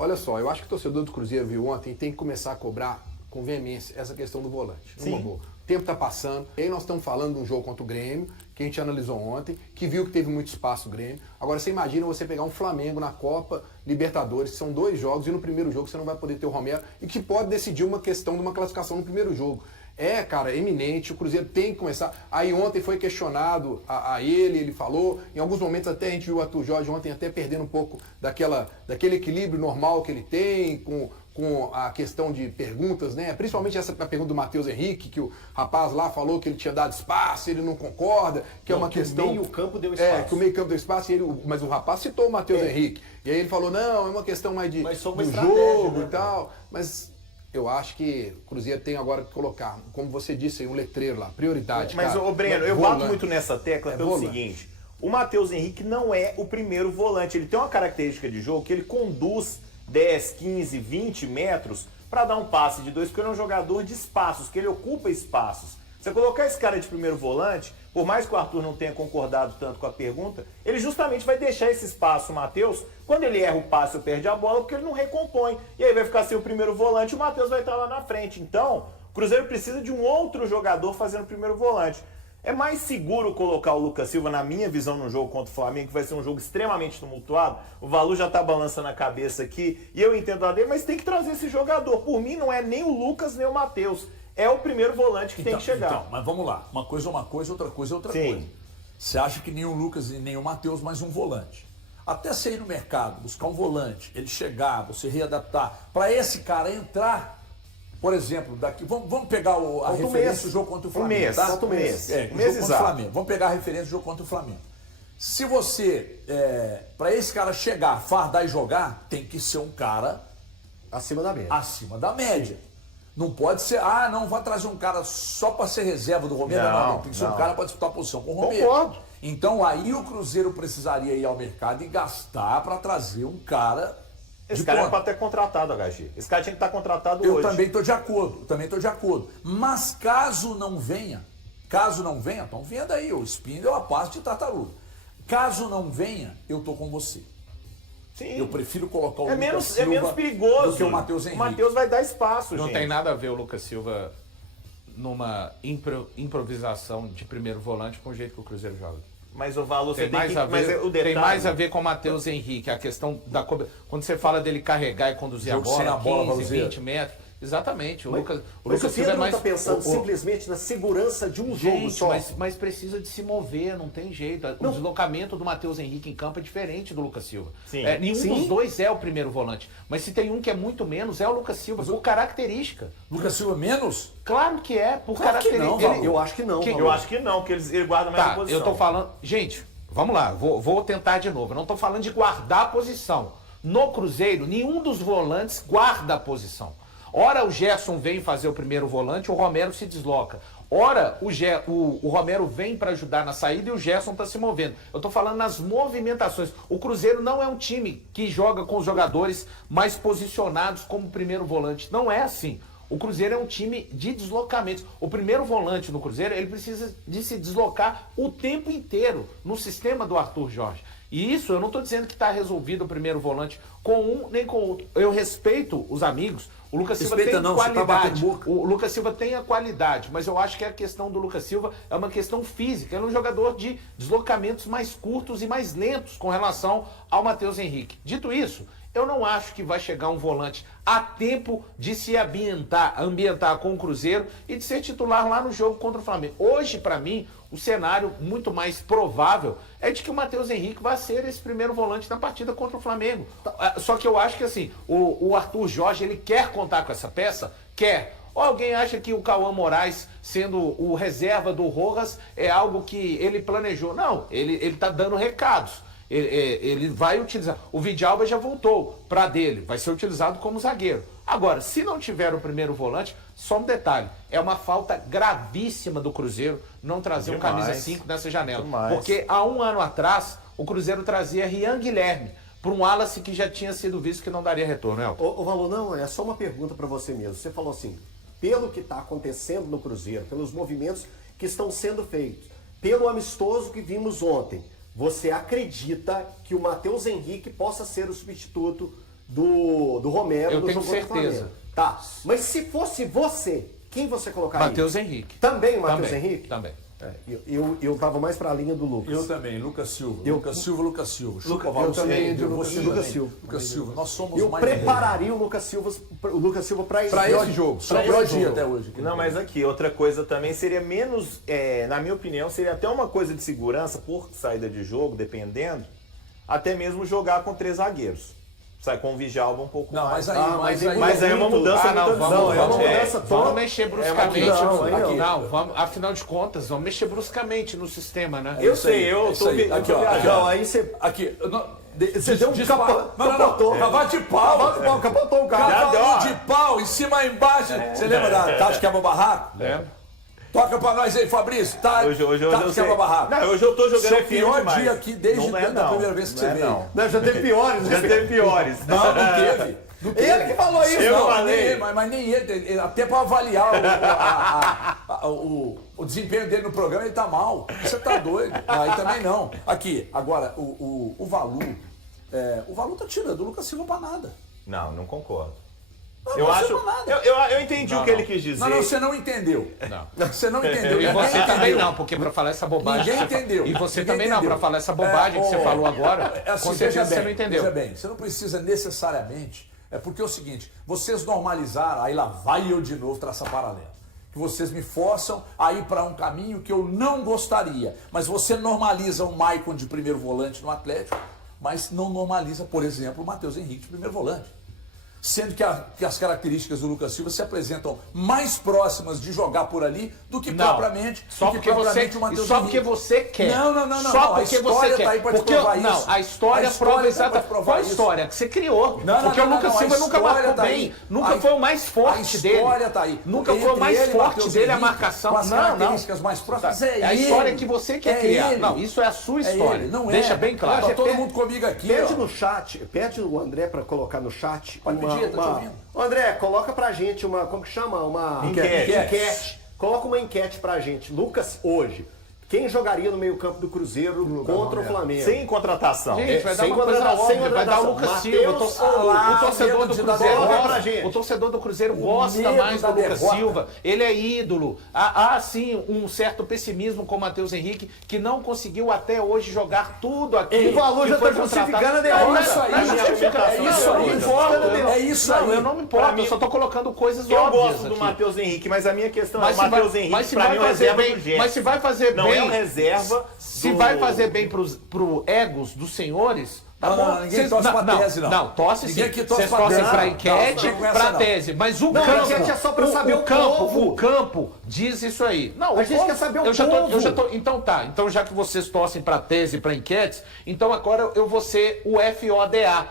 Olha só, eu acho que o torcedor do Cruzeiro viu ontem tem que começar a cobrar com veemência essa questão do volante. Sim. O tempo está passando, e aí nós estamos falando de um jogo contra o Grêmio, que a gente analisou ontem, que viu que teve muito espaço o Grêmio. Agora você imagina você pegar um Flamengo na Copa Libertadores, que são 2 jogos, e no primeiro jogo você não vai poder ter o Romero, e que pode decidir uma questão de uma classificação no primeiro jogo. É, cara, eminente, o Cruzeiro tem que começar. Aí ontem foi questionado a ele falou, em alguns momentos até a gente viu o Arthur Jorge ontem até perdendo um pouco daquele equilíbrio normal que ele tem, com a questão de perguntas, né? Principalmente essa pergunta do Matheus Henrique, que o rapaz lá falou que ele tinha dado espaço, ele não concorda, que é uma questão... o meio-campo deu espaço. Que o meio-campo deu espaço, mas o rapaz citou o Matheus Henrique. E aí ele falou, não, é uma questão mais do jogo, né, e tal. Mas eu acho que o Cruzeiro tem agora que colocar, como você disse aí, um letreiro lá, prioridade. Mas, cara, Breno, eu bato muito nessa tecla pelo seguinte: o Matheus Henrique não é o primeiro volante. Ele tem uma característica de jogo que ele conduz 10, 15, 20 metros para dar um passe de 2, porque ele é um jogador de espaços, que ele ocupa espaços. Você colocar esse cara de primeiro volante, por mais que o Arthur não tenha concordado tanto com a pergunta, ele justamente vai deixar esse espaço, o Matheus, quando ele erra o passe ou perde a bola, porque ele não recompõe. E aí vai ficar sem o primeiro volante, o Matheus vai estar lá na frente. Então, o Cruzeiro precisa de um outro jogador fazendo o primeiro volante. É mais seguro colocar o Lucas Silva, na minha visão, no jogo contra o Flamengo, que vai ser um jogo extremamente tumultuado. O Valu já tá balançando a cabeça aqui, e eu entendo a dele, mas tem que trazer esse jogador. Por mim, não é nem o Lucas, nem o Matheus. É o primeiro volante que tem que chegar. Então, mas vamos lá. Uma coisa é uma coisa, outra coisa é outra coisa. Você acha que nem o Lucas e nem o Matheus, mas um volante. Até você ir no mercado, buscar um volante, ele chegar, você readaptar, para esse cara entrar... Por exemplo, daqui, vamos pegar a referência do jogo contra o Flamengo. Falta um mês. O jogo contra o Flamengo. Vamos pegar a referência do jogo contra o Flamengo. Se você, para esse cara chegar, fardar e jogar, tem que ser um cara acima da média. Acima da média. Não pode ser, não vai trazer um cara só para ser reserva do Romero. Não, tem que ser um cara para disputar a posição com o Romero. Concordo. Então aí o Cruzeiro precisaria ir ao mercado e gastar para trazer um cara... Esse cara era para ter contratado, HG. Esse cara tinha que estar contratado hoje. Eu também estou de acordo, Mas caso não venha, então venda aí, o Spindle é a passo de tartaruga. Caso não venha, eu estou com você. Sim. Eu prefiro colocar o Lucas Silva é menos perigoso do que o Matheus Henrique. O Matheus vai dar espaço, Não gente. tem nada a ver o Lucas Silva numa improvisação de primeiro volante com o jeito que o Cruzeiro joga. Mas o valor tem mais a ver com o Matheus Henrique, a questão da quando você fala dele carregar e conduzir a bola, 15, 20 metros. Exatamente. O Lucas Silva é mais... está pensando simplesmente na segurança de um jogo só. Mas precisa de se mover, não tem jeito. O deslocamento do Matheus Henrique em campo é diferente do Lucas Silva. Nenhum dos dois é o primeiro volante. Mas se tem um que é muito menos, é o Lucas Silva, por característica. Lucas Silva menos? Claro que é, por característica. Eu acho que não. Eu acho que não, que ele guarda mais a posição. Eu tô falando... Gente, vamos lá, vou tentar de novo. Eu não tô falando de guardar a posição. No Cruzeiro, nenhum dos volantes guarda a posição. Ora o Gerson vem fazer o primeiro volante, o Romero se desloca. Ora o Romero vem para ajudar na saída e o Gerson está se movendo. Eu estou falando nas movimentações. O Cruzeiro não é um time que joga com os jogadores mais posicionados como primeiro volante. Não é assim. O Cruzeiro é um time de deslocamentos. O primeiro volante no Cruzeiro, ele precisa de se deslocar o tempo inteiro no sistema do Arthur Jorge. E isso, eu não estou dizendo que está resolvido o primeiro volante com um nem com outro. Eu respeito os amigos. O Lucas Silva tem qualidade. O Lucas Silva tem a qualidade, mas eu acho que a questão do Lucas Silva é uma questão física. Ele é um jogador de deslocamentos mais curtos e mais lentos com relação ao Matheus Henrique. Dito isso, eu não acho que vai chegar um volante a tempo de se ambientar com o Cruzeiro e de ser titular lá no jogo contra o Flamengo. Hoje, para mim, o cenário muito mais provável é de que o Matheus Henrique vai ser esse primeiro volante na partida contra o Flamengo. Só que eu acho que assim, o Arthur Jorge, ele quer contar com essa peça? Quer. Ou alguém acha que o Cauã Moraes, sendo o reserva do Rojas, é algo que ele planejou? Não, ele está dando recados. Ele vai utilizar. O Vidalba já voltou para dele, vai ser utilizado como zagueiro. Agora, se não tiver o primeiro volante, só um detalhe, é uma falta gravíssima do Cruzeiro não trazer um camisa 5 nessa janela. Porque há um ano atrás, o Cruzeiro trazia Rian Guilherme para um Wallace que já tinha sido visto que não daria retorno, Elton. Ô Valu, não, é só uma pergunta para você mesmo. Você falou assim, pelo que está acontecendo no Cruzeiro, pelos movimentos que estão sendo feitos, pelo amistoso que vimos ontem, você acredita que o Matheus Henrique possa ser o substituto do Romero Eu no tenho jogo contra o certeza. Flamengo. Tá, mas se fosse você, quem você colocaria? Matheus Henrique. Também o Matheus Também, Henrique? Também. Eu tava mais pra linha do Lucas. Eu também, Lucas Silva. Lucas Silva. Chupa, eu Valdo também, Silva. eu vou Você Lucas também. Silva. Lucas Silva. Nós somos Eu o mais prepararia o Lucas Silva para esse jogo. Só pior dia até hoje. Não, mas aqui, outra coisa também seria menos, na minha opinião, seria até uma coisa de segurança por saída de jogo, dependendo, até mesmo jogar com 3 zagueiros. Sai com o Vijalba um pouco Não, mais. mas aí, Mas aí é uma mudança não, muito vamos, é uma mudança toda. vamos mexer bruscamente. não, Vamos, afinal de contas, vamos mexer bruscamente no sistema, né? Eu sei, eu tô aí. Aqui, ó. Não, aí você... Aqui, Você deu um capotou. Cavalo de pau. Capotou o cara. Cavalo de pau, em cima e embaixo. Você lembra da Tati Quebra-Barraco? Lembra? Toca pra nós aí, Fabrício. Hoje eu Tati sei. Quebra-Barraco. Não, hoje eu tô jogando Seu FM pior demais. dia aqui desde Não é, a não. primeira vez que Não você é, veio. não. Não, já teve piores. Já teve piores. Não teve. Não teve. Ele que falou isso. Eu Não, falei. mas nem ele, até para avaliar o desempenho dele no programa, ele tá mal. Você tá doido. Aí também não. Aqui, agora, o Valu tá tirando o Lucas Silva pra nada. Não concordo. Não, Eu não acho. serve pra nada. Eu entendi o que ele quis dizer. Não, você não entendeu. Não. Você não entendeu. E Ninguém você também entendeu. não, porque pra falar essa bobagem. Ninguém que você entendeu. E você Ninguém também não, entendeu. pra falar essa bobagem que você falou agora, Assim, com certeza você não entendeu. Veja bem, você não precisa necessariamente. É porque é o seguinte, vocês normalizaram, aí lá vai eu de novo traçar paralelo. Que vocês me forçam a ir para um caminho que eu não gostaria. Mas você normaliza o Maicon de primeiro volante no Atlético, mas não normaliza, por exemplo, o Matheus Henrique de primeiro volante. Sendo que as características do Lucas Silva se apresentam mais próximas de jogar por ali do que propriamente Só porque você, o Matheus só Henrique. porque você quer. Não. Só porque a você história quer. tá aí pra te Porque provar não, isso. a história prova exata. Qual a história que você criou? Porque o Lucas Silva nunca marcou bem. Nunca foi o mais forte dele. A história tá aí. Nunca foi o mais Entre ele e forte Matheus dele a Henrique, marcação. Com as Não. características mais próximas É a história que você quer criar. Não, isso é a sua história. Não é. Deixa bem claro. Tá todo mundo comigo aqui. Pede ó. no chat, pede o André pra colocar no chat. Pode pedir, tá te ouvindo. André, coloca pra gente uma, como que chama? Uma Enquete. Coloca uma enquete pra gente. Lucas, hoje, quem jogaria no meio-campo do Cruzeiro contra o Flamengo? Sem contratação. Gente, vai dar Sem uma coisa contratação, óbvia, vai dar o sem Lucas contratação. Silva. Mateus, O torcedor do medo de dar Cruzeiro derrota pra gosta. gente. O torcedor do Cruzeiro gosta medo mais do da Lucas derrota. Silva. Ele é ídolo. Há sim um certo pessimismo com o Matheus Henrique, que não conseguiu até hoje jogar tudo aquilo. O Valor que já foi tá contratado. justificando a derrota. Não, isso aí, Na minha argumentação, isso aí, não importa. É isso aí. Não, eu não me importo, eu só tô colocando coisas Eu óbvias gosto do aqui. Matheus Henrique, mas a minha questão Mas é o se vai- Matheus Henrique, mas se pra vai mim, é um fazer reserva bem- do Gerson. mas se vai fazer não bem- é um reserva. Se vai fazer bem pro egos dos senhores, tá Não, bom. não, ninguém torce pra tese, não. Não, torce Ninguém sim. aqui torce Vocês pra torcem tese. pra Não, enquete, não, não, pra não. tese. Mas o Não, a campo... enquete é só pra saber o povo. O campo diz isso aí. Não, A gente quer saber o eu já povo. tô, então tá. Então já que vocês torcem pra tese e pra enquetes, então agora eu vou ser o FODA.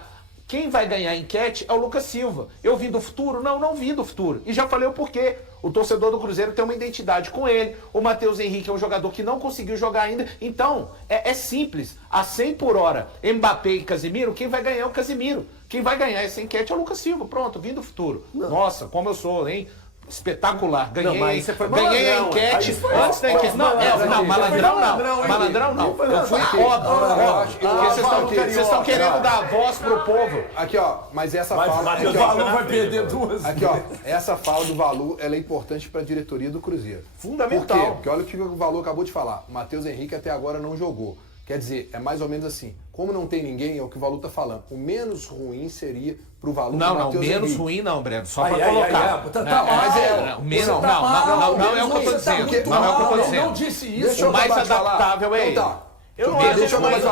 Quem vai ganhar a enquete é o Lucas Silva. Eu vim do futuro? Não vim do futuro. E já falei o porquê. O torcedor do Cruzeiro tem uma identidade com ele. O Matheus Henrique é um jogador que não conseguiu jogar ainda. Então, é simples. A 100 por hora, Mbappé e Casemiro, quem vai ganhar é o Casemiro. Quem vai ganhar essa enquete é o Lucas Silva. Pronto, vim do futuro. Nossa, como eu sou, hein? Espetacular. Ganhei, Não, mas você foi ganhei a malandrão, enquete aí foi antes da enquete. Não, malandrão não. Malandrão não. Eu fui óbvio. Vocês estão querendo dar voz pro povo. Aqui, ó, mas essa fala. O Valu vai perder duas. Aqui, ó, essa fala do Valu, ela é importante para a diretoria do Cruzeiro. Fundamental. Por quê? Porque olha o que o Valu acabou de falar. O Matheus Henrique até agora não jogou. Quer dizer, é mais ou menos assim. Como não tem ninguém, é o que o Valu tá falando. O menos ruim seria pro Valu Não, do Matheus menos Henrique. ruim não, Breno. Só Ai, pra ai, colocar. ai, ai, tá mal. Mas Você não, tá mal, não é o que eu tô você tá dizendo. muito Não é o que eu tô mal. Eu dizendo. não disse isso. Deixa eu O mais acabar de falar. adaptável é Então ele. tá. Eu não Deixa acho, eu acabar de mas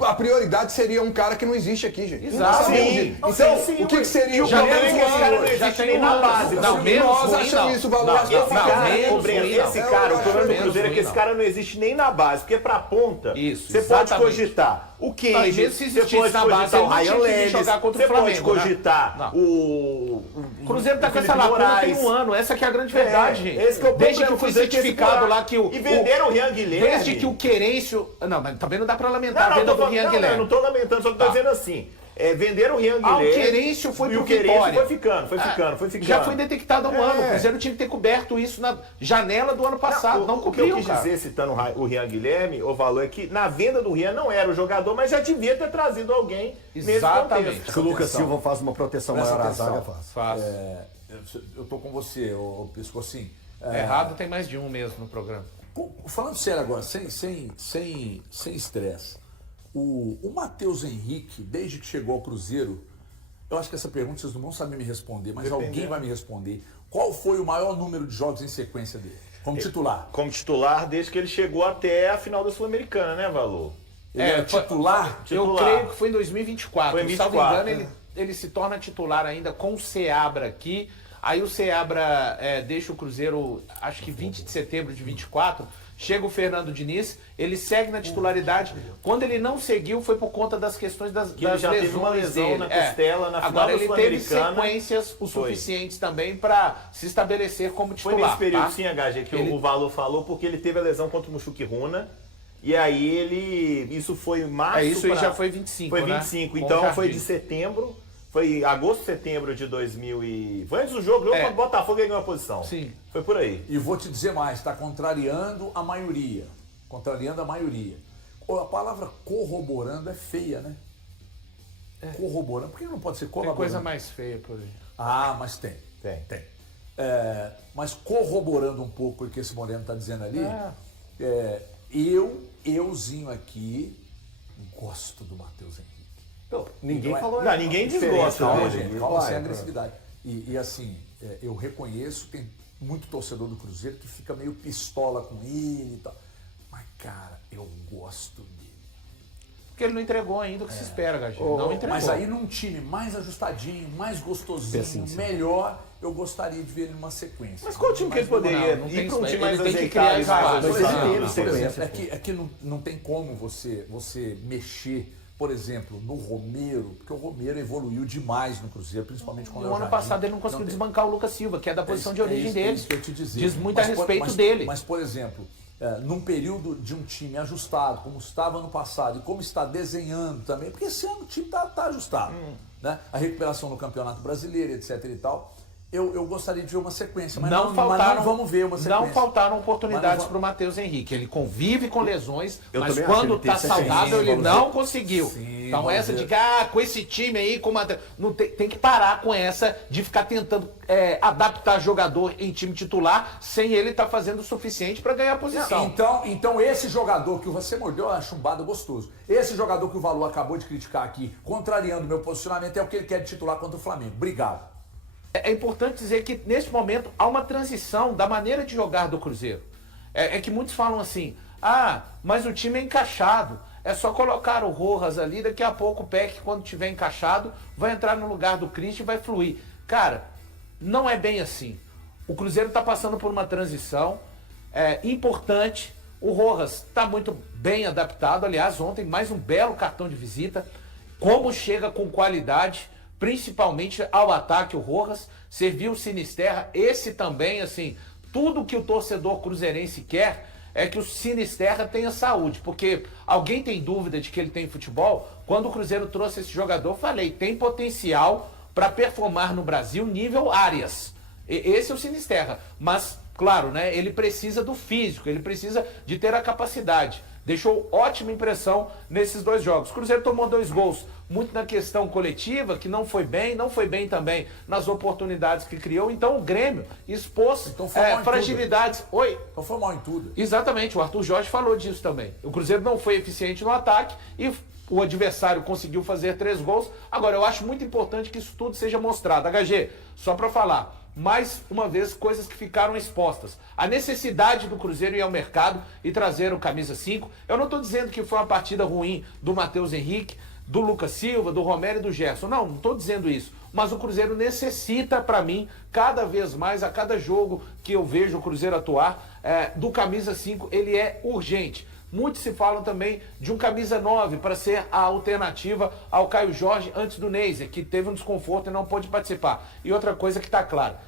falar. A prioridade seria um cara que não existe aqui, gente. Exato. Sim. Então, Sim, o que seria o já menos tem que esse cara não ruim? existe nem na base. Não, menos Nós ruim achamos não. isso, o Valu. Não, acha que não, esse não, cara- menos Ô, Breno, ruim não. esse cara, o problema do Menos Cruzeiro é que ruim esse cara não existe nem na base, porque pra ponta, Isso, você pode exatamente. cogitar o Não, e Kenji, mesmo se você existisse pode na base, cogitar o ele não Ryan tinha que vir Lemes, jogar contra o você pode Flamengo, né? cogitar Não. o O Cruzeiro tá com essa Felipe lacuna tem Moraes. um ano. Essa que é a grande verdade, gente. Esse que é o Desde que problema, foi o Cruzeiro tinha certificado esse lá que o... E venderam o Rian Guilherme. Desde que o Querêncio... Não, mas também não dá pra lamentar a Não, venda não, do Rian não, Guilherme. não tô lamentando, só que tô Tá. dizendo assim. venderam o Rian Ah, o Guilherme. Querêncio foi e pro o Querêncio Vitória. foi ficando. Já foi detectado há um ano. O Cruzeiro tinha que ter coberto isso na janela do ano passado. Não o que eu cobriu, quis cara. dizer, citando o Rian Guilherme, o valor é que na venda do Rian não era o jogador, mas já devia ter trazido alguém nesse Exatamente. contexto. Se o Lucas Silva faz uma proteção Presta maior à atenção. zaga, faz. Fácil. Eu tô com você, ô Pescocinho. Errado tem mais de um mesmo no programa. Falando sério agora, sem estresse, o Matheus Henrique, desde que chegou ao Cruzeiro, eu acho que essa pergunta vocês não vão saber me responder, mas alguém vai me responder. Qual foi o maior número de jogos em sequência dele, como titular? Como titular, desde que ele chegou até a final da Sul-Americana, né, Valor? Ele é titular? Eu creio que foi em 2024. Foi em Salvo 24, engano, ele se torna titular ainda com o Seabra aqui. Aí o Seabra deixa o Cruzeiro, acho que 20 de setembro de 24. Chega o Fernando Diniz, ele segue na titularidade. Quando ele não seguiu, foi por conta das questões das ele já lesões teve uma lesão dele. na costela na final Agora da ele teve Sul-Americana. sequências o suficientes também para se estabelecer como Foi titular. nesse período, tá? sim, HG, que Ele- o Valor falou, porque ele teve a lesão contra o Mushuki Runa. E aí isso foi março. Isso aí já foi 25, Foi né? 25, Com o então foi Jardim. de setembro. Foi agosto, setembro de 2000 e... Foi antes do jogo contra o Botafogo ele ganhou a posição. Sim. Foi por aí. E vou te dizer mais, está contrariando a maioria. Contrariando a maioria. A palavra corroborando é feia, né? Corroborando. Por que não pode ser Tem colaborando? coisa mais feia por aí. Ah, mas tem. Tem. Mas corroborando um pouco o que esse Moreno está dizendo ali, euzinho aqui, gosto do Matheus Henrique. Ninguém Não é- falou Não, ninguém diferente, desgosta, né, Calma, Não, gente, calma, sem Vai, agressividade. E assim, eu reconheço, tem muito torcedor do Cruzeiro que fica meio pistola com ele e tal. Mas, cara, eu gosto dele. Porque ele não entregou ainda o que se espera, Gagino. Não entregou. Mas aí num time mais ajustadinho, mais gostosinho, melhor, eu gostaria de ver ele numa sequência. Mas qual time que ele poderia não ir tem para um espaço. time mais Ele tem que azeitado? criar espaço. mais Mas ele azeitado? teve Por sequência. exemplo, é que não tem como você mexer, por exemplo, no Romero, porque o Romero evoluiu demais no Cruzeiro, principalmente quando No ano passado ele não conseguiu desbancar o Lucas Silva, que é da posição de origem dele. É isso que eu te dizer. Diz muito a Mas, respeito dele. Mas, por exemplo, num período de um time ajustado, como estava no passado, e como está desenhando também, porque esse ano o time está ajustado, né? A recuperação no Campeonato Brasileiro, etc e tal, eu gostaria de ver uma sequência, mas não vamos ver uma sequência. Não faltaram oportunidades Mas não para o Matheus Henrique. Ele convive com lesões, Eu mas também acho, quando ele tem está sequência. saudável, ele Vamos não ver. conseguiu. Sim, Então vamos essa ver. de que com esse time aí, com não tem que parar com essa de ficar tentando adaptar jogador em time titular sem ele estar fazendo o suficiente para ganhar a posição. Então esse jogador que você mordeu a chumbada gostoso, esse jogador que o Valor acabou de criticar aqui, contrariando o meu posicionamento, é o que ele quer de titular contra o Flamengo. Obrigado. É importante dizer que, nesse momento, há uma transição da maneira de jogar do Cruzeiro. É que muitos falam assim, mas o time é encaixado. É só colocar o Rojas ali, daqui a pouco o Peck, quando tiver encaixado, vai entrar no lugar do Christian e vai fluir. Cara, não é bem assim. O Cruzeiro está passando por uma transição importante. O Rojas está muito bem adaptado. Aliás, ontem, mais um belo cartão de visita. Como chega com qualidade, principalmente ao ataque, o Rojas. Serviu o Sinisterra. Esse também, assim, tudo que o torcedor cruzeirense quer é que o Sinisterra tenha saúde, porque alguém tem dúvida de que ele tem futebol? Quando o Cruzeiro trouxe esse jogador, falei, tem potencial para performar no Brasil nível Arias. Esse é o Sinisterra, mas, claro, né, ele precisa do físico, ele precisa de ter a capacidade. Deixou ótima impressão nesses dois jogos. O Cruzeiro tomou 2 gols, muito na questão coletiva, que não foi bem também nas oportunidades que criou. Então o Grêmio expôs Então foi mal em fragilidades. Oi? Então foi mal em tudo. Exatamente, o Arthur Jorge falou disso também. O Cruzeiro não foi eficiente no ataque e o adversário conseguiu fazer 3 gols. Agora, eu acho muito importante que isso tudo seja mostrado. HG, só para falar, mais uma vez, coisas que ficaram expostas. A necessidade do Cruzeiro ir ao mercado e trazer o camisa 5. Eu não estou dizendo que foi uma partida ruim do Matheus Henrique, do Lucas Silva, do Romero e do Gerson. Não estou dizendo isso. Mas o Cruzeiro necessita, para mim, cada vez mais, a cada jogo que eu vejo o Cruzeiro atuar, do camisa 5, ele é urgente. Muitos se falam também de um camisa 9 para ser a alternativa ao Caio Jorge antes do Neiser, que teve um desconforto e não pôde participar. E outra coisa que está clara,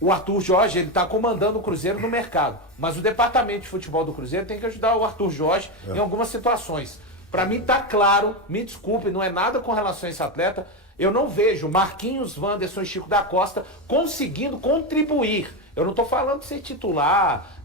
o Arthur Jorge, ele está comandando o Cruzeiro no mercado, mas o departamento de futebol do Cruzeiro tem que ajudar o Arthur Jorge em algumas situações. Pra mim tá claro, me desculpe, não é nada com relação a esse atleta. Eu não vejo Marquinhos, Wanderson e Chico da Costa conseguindo contribuir. Eu não tô falando de ser titular,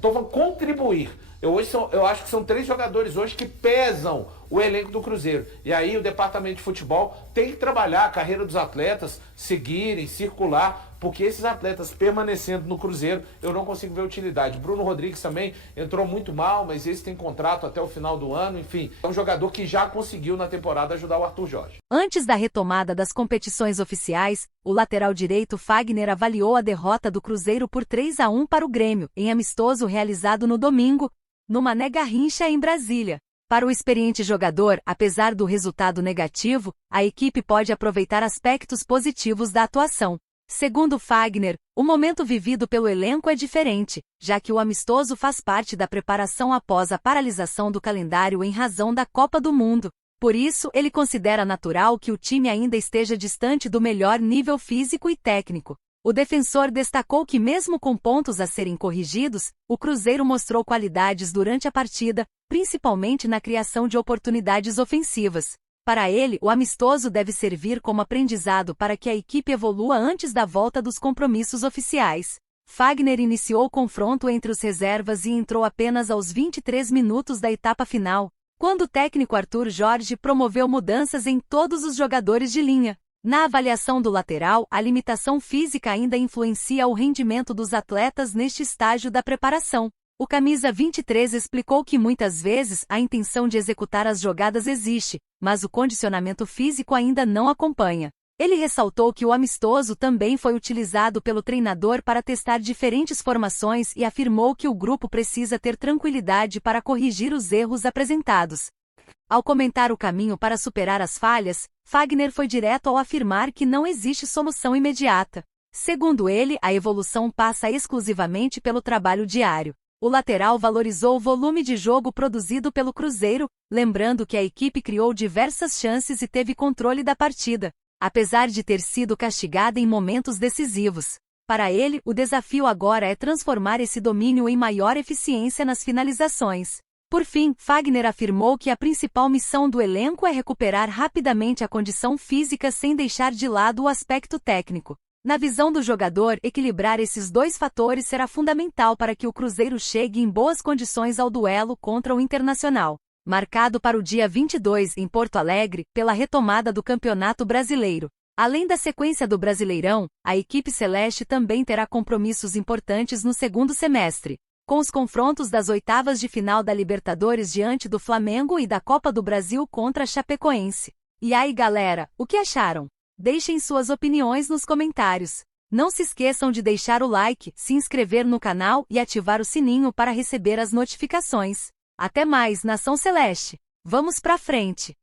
tô falando contribuir. Eu acho que são 3 jogadores hoje que pesam o elenco do Cruzeiro. E aí o departamento de futebol tem que trabalhar a carreira dos atletas, seguirem, circular, porque esses atletas permanecendo no Cruzeiro, eu não consigo ver utilidade. Bruno Rodrigues também entrou muito mal, mas esse tem contrato até o final do ano, enfim. É um jogador que já conseguiu na temporada ajudar o Arthur Jorge. Antes da retomada das competições oficiais, o lateral direito Fagner avaliou a derrota do Cruzeiro por 3-1 para o Grêmio, em amistoso realizado no domingo, no Mané Garrincha, em Brasília. Para o experiente jogador, apesar do resultado negativo, a equipe pode aproveitar aspectos positivos da atuação. Segundo Fagner, o momento vivido pelo elenco é diferente, já que o amistoso faz parte da preparação após a paralisação do calendário em razão da Copa do Mundo. Por isso, ele considera natural que o time ainda esteja distante do melhor nível físico e técnico. O defensor destacou que mesmo com pontos a serem corrigidos, o Cruzeiro mostrou qualidades durante a partida, principalmente na criação de oportunidades ofensivas. Para ele, o amistoso deve servir como aprendizado para que a equipe evolua antes da volta dos compromissos oficiais. Fagner iniciou o confronto entre os reservas e entrou apenas aos 23 minutos da etapa final, quando o técnico Arthur Jorge promoveu mudanças em todos os jogadores de linha. Na avaliação do lateral, a limitação física ainda influencia o rendimento dos atletas neste estágio da preparação. O camisa 23 explicou que muitas vezes a intenção de executar as jogadas existe, mas o condicionamento físico ainda não acompanha. Ele ressaltou que o amistoso também foi utilizado pelo treinador para testar diferentes formações e afirmou que o grupo precisa ter tranquilidade para corrigir os erros apresentados. Ao comentar o caminho para superar as falhas, Fagner foi direto ao afirmar que não existe solução imediata. Segundo ele, a evolução passa exclusivamente pelo trabalho diário. O lateral valorizou o volume de jogo produzido pelo Cruzeiro, lembrando que a equipe criou diversas chances e teve controle da partida, apesar de ter sido castigada em momentos decisivos. Para ele, o desafio agora é transformar esse domínio em maior eficiência nas finalizações. Por fim, Fagner afirmou que a principal missão do elenco é recuperar rapidamente a condição física sem deixar de lado o aspecto técnico. Na visão do jogador, equilibrar esses 2 fatores será fundamental para que o Cruzeiro chegue em boas condições ao duelo contra o Internacional, marcado para o dia 22 em Porto Alegre, pela retomada do Campeonato Brasileiro. Além da sequência do Brasileirão, a equipe celeste também terá compromissos importantes no segundo semestre, com os confrontos das oitavas de final da Libertadores diante do Flamengo e da Copa do Brasil contra a Chapecoense. E aí, galera, o que acharam? Deixem suas opiniões nos comentários. Não se esqueçam de deixar o like, se inscrever no canal e ativar o sininho para receber as notificações. Até mais, Nação Celeste! Vamos pra frente!